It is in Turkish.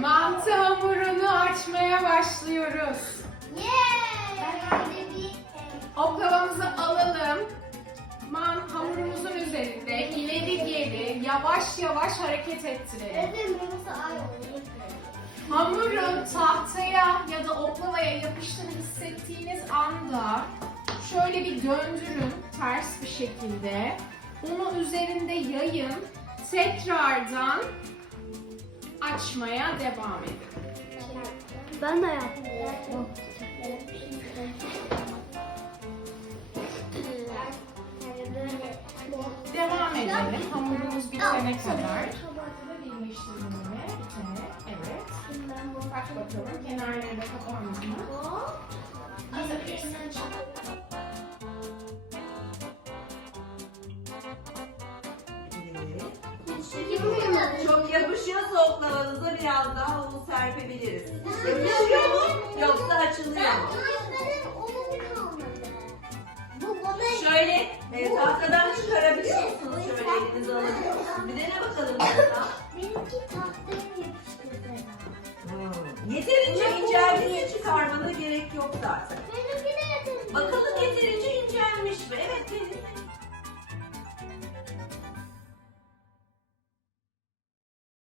Mantı hamurunu açmaya başlıyoruz. Yeah! De... Oklavamızı alalım. Man hamurumuzun üzerinde evet. ileri geri yavaş yavaş hareket ettirelim. Evet. Hamurun tahtaya ya da oklavaya yapıştığını hissettiğiniz anda şöyle bir döndürün ters bir şekilde. Onu üzerinde yayın. Tekrardan açmaya devam edin. Ben de yaptım. Devam edelim. Hamurumuz bitene kadar. Evet. Bak bakalım. Kenarlarını kapatmak mı? Hazır. Hazır. koltuklarınızı biraz daha onu serpebiliriz. Şey Yapılıyor mu? Yoksa açılıyor ben mu? Bana... Şöyle e, evet, tahtadan çıkarabilir mi? misiniz? Şöyle elinizi alabilirsiniz. Bir de, de ne bakalım. Benimki tahtaya yetişti zaten. Hmm. Yeterince incelmesi çıkarmana gerek yok artık. Benimkine bakalım yeterince, yeterince incelmiş mi? Evet benim.